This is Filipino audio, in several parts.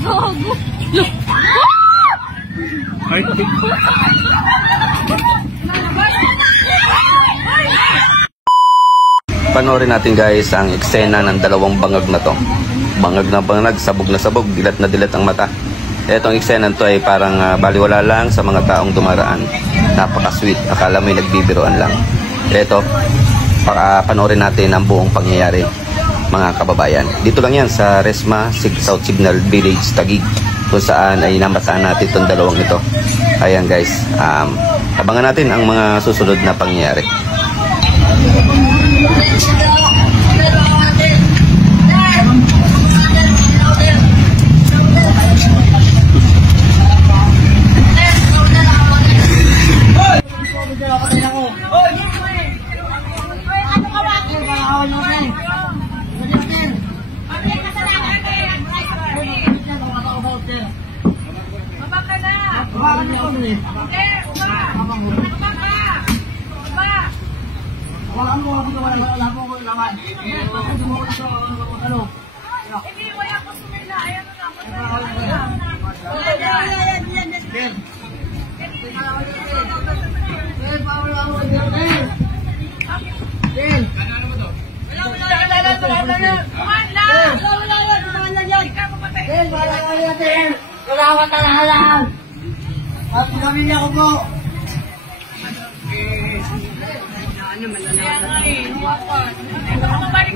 Gago. Look. Ay, Panoorin natin guys ang eksena ng dalawang bangag na to. Bangag na bangag, sabog na sabog, dilat na dilat ang mata. Etong eksena to ay parang baliwala lang sa mga taong dumaraan. Napaka-sweet, akala may nagbibiroan lang. Eto, panoorin natin ang buong pangyayari, mga kababayan. Dito lang yan sa Resma South Signal Village, Taguig, kung saan ay namataan natin itong dalawang ito. Ayan guys, abangan natin ang mga susunod na pangyayari.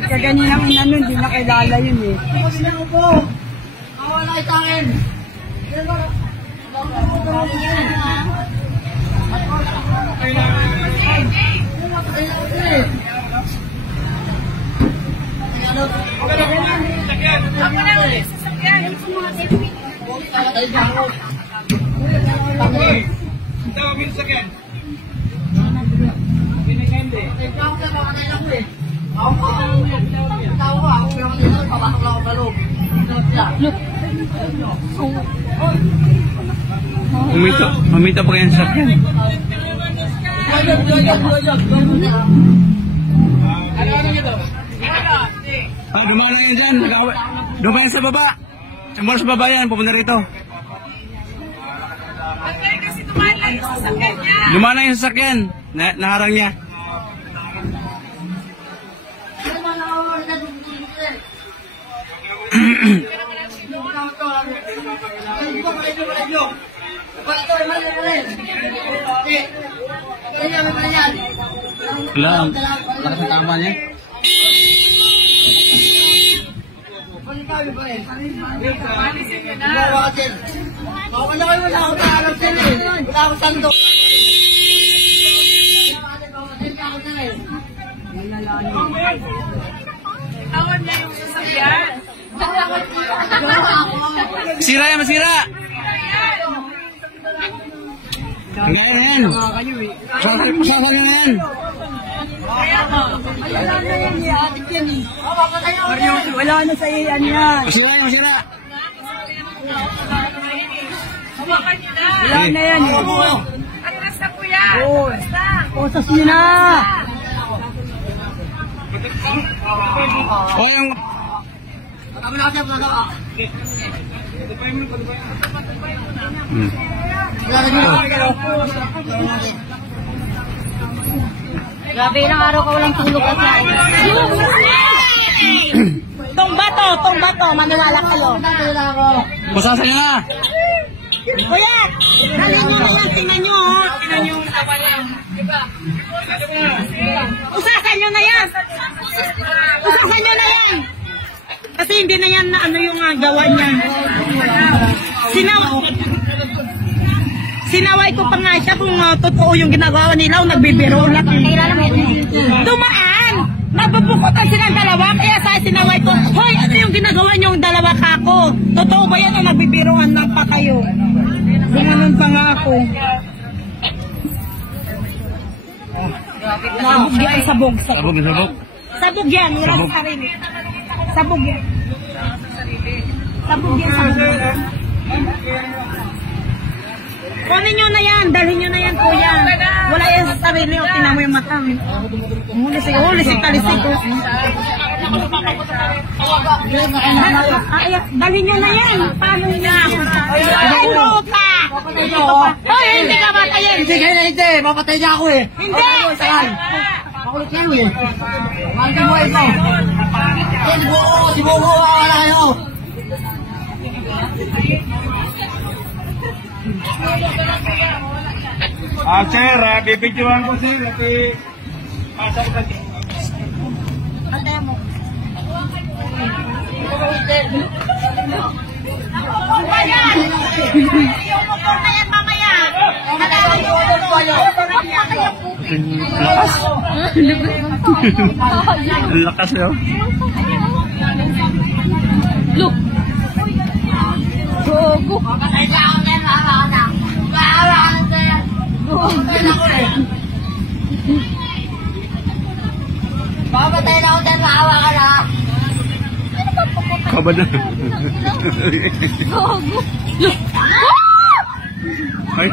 Kaganina ang inano, hindi nakilala yun eh. Mamita pa kayo sa sakyan. Dumaan lang yan dyan. Dumaan sa baba. Sumula sa baba yan. Pupunta rito. Dumaan lang yung sasakyan. Naharang niya. Wala, lakas ng tama niya. Masira yan, masira! Kaya yan! Sasal na yan! Wala na sa iyan yan. Masira yan, masira! Wala na yan eh. Atras na po yan! Usas nyo na! O yung... Grabe, ilang araw ka walang tulog kasi. Tong bato, manilala kayo. Basasan niya na! Kuya, dali nyo na yan, tingnan nyo. Tingnan nyo yung laban niya. Usasan nyo na yan. Usasan nyo na yan. Kasi hindi na yan na ano yung gawa niya. Sinaway ko pa nga siya kung totoo yung ginagawa nila o nagbibiro lang. Dumaan! Nabubukutan silang dalawa kaya sa sinaway ko, hoy, ano yung ginagawa niyong dalawa kako? Totoo ba yan o nagbibiroan lang pa kayo? Ganun pa nga ako. Sabog yan, sabog. Sabog, sabog. Sabog yan, wala sa sarili. Sabog yan. Sabog yan, sabog yan. Kunin nyo na yan, dalhin nyo na yan kuya. Wala yan sa sarili o, tinan mo yung mata. Huli si talisik. Dali nyo na yan. Paano niya? Ay, puta! Hoy, hindi ka patayin. Hindi kayo na hindi. Mapatay niya ako eh. Hindi! Makulit kayo eh. Mahal mo ito. Sibuko, wala kayo. Sir, bibidyohan ko sir. Pasok ka dito. Yung motor na yan mamaya. Madami yung motor. Ang lakas yun. Look. Gogo. Papatay na ako dyan, maawa ka na. Kabad na. Gogo. Ay,